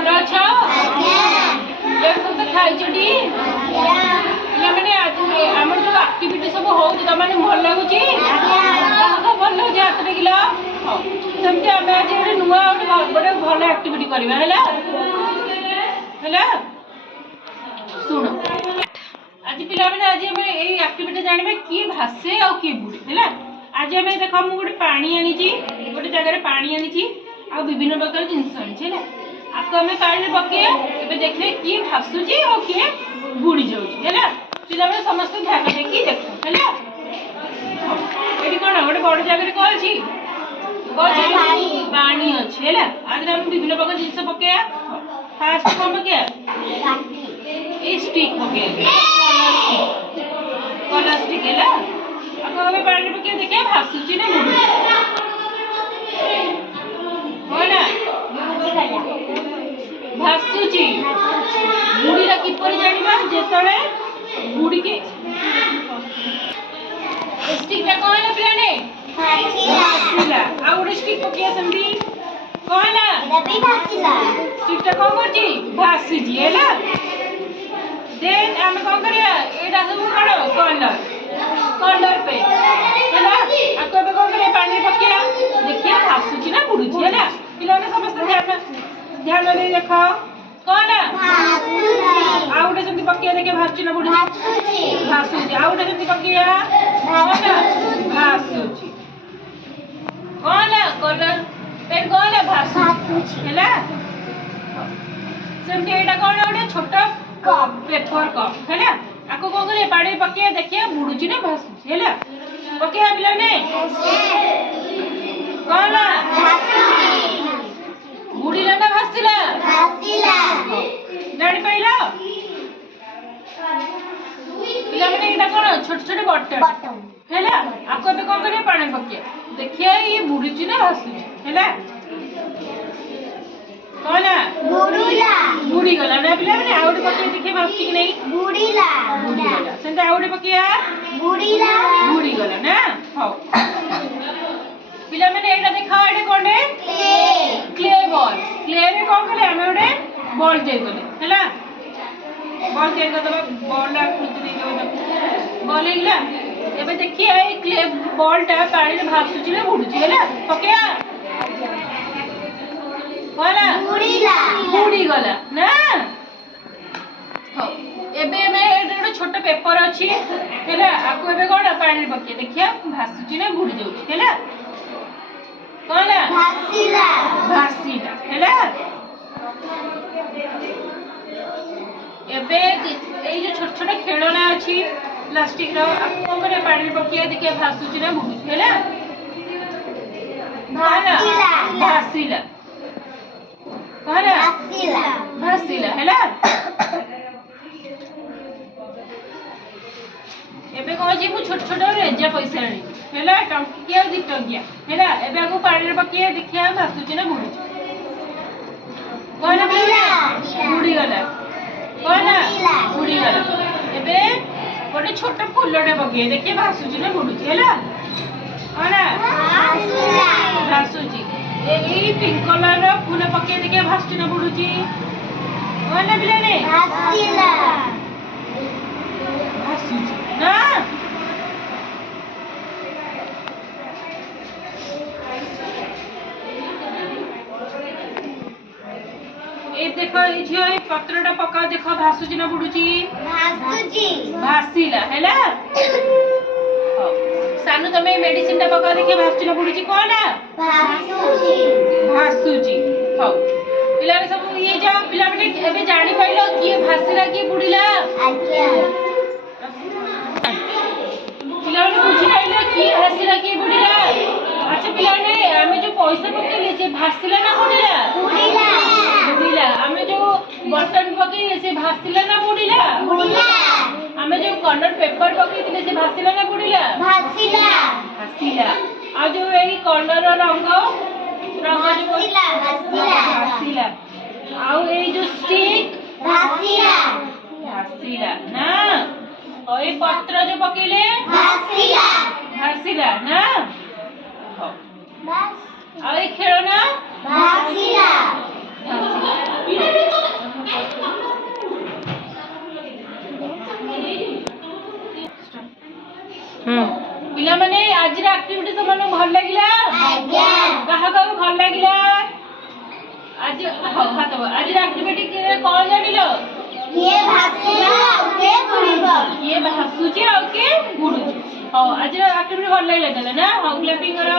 ଭଲ ଅଛ? ସବୁ ଖାଇଛଟି? ପିଲାମାନେ ଆଜି ଆମର ଯୋଉ ଆକ୍ଟିଭିଟି ସବୁ ହଉଛି ତମାନେ ଭଲ ଲାଗୁଛି? କାହାକୁ ଭଲ ଲାଗୁଛି ହାତ ଦେଖିଲ? ସେମିତି ଆମେ ଆଜି ଗୋଟେ ନୂଆ ଗୋଟେ ଭଲ ଆକ୍ଟିଭିଟି କରିବା ହେଲା ହେଲା ଶୁଣ ଆଜି ପିଲାମାନେ ଆଜି ଆମେ ଏଇ ଆକ୍ଟିଭିଟି ଜାଣିବା କିଏ ଭାସେ ଆଉ କିଏ ବୁଡେ ହେଲା। आज आम देख मुझे गोटे पानी आनी गोटे जगह पानी आनी आ विभिन्न प्रकार जिनस आनी आपको आम पानी पके देखिए किए भासुची और किए बुड़ी जाऊँगी पिला समस्त ध्यान देखिए देख है ये कौन गोटे बड़ जगह कौन अच्छी पानी अच्छे है आज आम विभिन्न प्रकार जिनस पके फास्ट कौन पके स्टिक पके कलर स्टिक है हमें पानी पके देखिए भासुची ना भासुची बुड़ीला किपर जानिबा जेतळे बुड़ी के स्टिक का कोन है प्लाने भासिला आ उडे स्टिक पके संदी कोन है रबी भासिला स्टिक का कोन करची भासिजी हैला देन हम कोन करिया एटा सब करो कलर कलर पे है ना आपको अब कौन करे पानी पकिया देखिए भासुची ना बुड़ुची है ना पिलाने समस्त ध्यान दे देखो कौन है भासुची आउटे जंती पकिया देखे भासुची ना बुड़ुची भासुची आउटे जंती पकिया कौन है भासुची कौन है कलर पेन कौन है भासुची है ना सेमती एटा कौन है छोटा कप पेपर कप है ना आपको कौन करे पानी पके देखिए बुड़ुची ना भासुची है ना पके पिला ने कौन भासुची बुड़ीला ना भासिला भासिला जानि पाइलो पिला माने एटा कोन छोटे छोटे बटन है ना आपको अब कौन करे पानी पके देखिए ये बुड़ुची ना भासुची है ना कौन बुड़ीला बुड़ी गला ना पिला माने आउटे पके देखिए भासुची कि नहीं बुड़ीला बुड़ी गला सेंटा आउटे पके बुड़ीला बुड़ी गला ना हां पिला माने एटा देखा एटा कोन है क्ले बॉल क्ले रे कोन करे हमें ओडे बॉल तैयार करले हैला बॉल तैयार कर दबा बॉल आकृति दे दबा बॉल इला एबे देखिए ए क्ले बॉल टा पानी रे भासुची ना बुड़ुची हैला पके वाला बुड़ीला बुड़ी गला ना हो एबे में एटा गोटे छोटा पेपर अछि हैला आपको एबे कोन पानी पके देखिए भासुची ना बुड़ी जाउची हैला कोन भासिला भासिला हैला एबे ए जो छोट छोट खेलना अछि प्लास्टिक रो आपको करे पानी पके देखिए भासुची ना बुड़ी हैला भासिला भासिला कहला भासिला भासिला हैला एबे कहै छी मु छोट छोट रेजा पैसा आनी हैला टंकिया 2 टंकिया हैला एबे आगु पानी रे पके देखिया भासुची ना बुड़ी कोन बुड़ी गला कोन बुड़ी गला एबे गोटे छोट फूलटे पके देखिए भासुची ना बुड़ी हैला कोन भासुला भासुची ए पिंक कलर फूल पके देखिए भासुची ना बुड़ुची कोन बिले ने भासिला भासुची ना ए देखो ए झियो ए पत्रटा पका देखो भासुची ना बुड़ुची भासुची भासिला हैला सानु तमे मेडिसिन टा पका देखिए भासुची ना बुड़ुची कोन भासुची भासुची हो पिला सब ये जा पिला माने एबे जानि पाइलो किए भासिला किए बुड़ीला अच्छा पिला माने बुझी पाइलो किए भासिला किए बुड़ीला अच्छा पिला ने हमें जो पैसा पकेले से भासिला ना बुड़ीला बुड़ीला बुड़ीला हमें जो बटन पकेले से भासिला ना बुड़ीला बुड़ीला हमें जो कलर पेपर पकेले से भासिला ना बुड़ीला भासिला भासिला आ जो एई कलर रंग रंग जो भासिला भासिला आउ एई जो स्टिक भासिला भासिला ना और ये पत्र जो पकेले भासिला भासिला ना बस और ये खेलना भासिला भासिला ପିଲାମାନେ ଆଜିର ଆକ୍ଟିଭିଟି ତମମାନଙ୍କୁ ଭଲ ଲାଗିଲା? କାହାକୁ ଭଲ ଲାଗିଲା? ଆଜି ଆଜିର ଆକ୍ଟିଭିଟି କଣ ଜାଣିଲ? କିଏ ଭାସୁଛି ଆଉ କିଏ ବୁଡୁଛି। ହଉ ଆଜିର ଆକ୍ଟିଭିଟି ଭଲ ଲାଗିଲା ତାହେଲେ ନା? ହଉ କ୍ଲାପିଂ କର।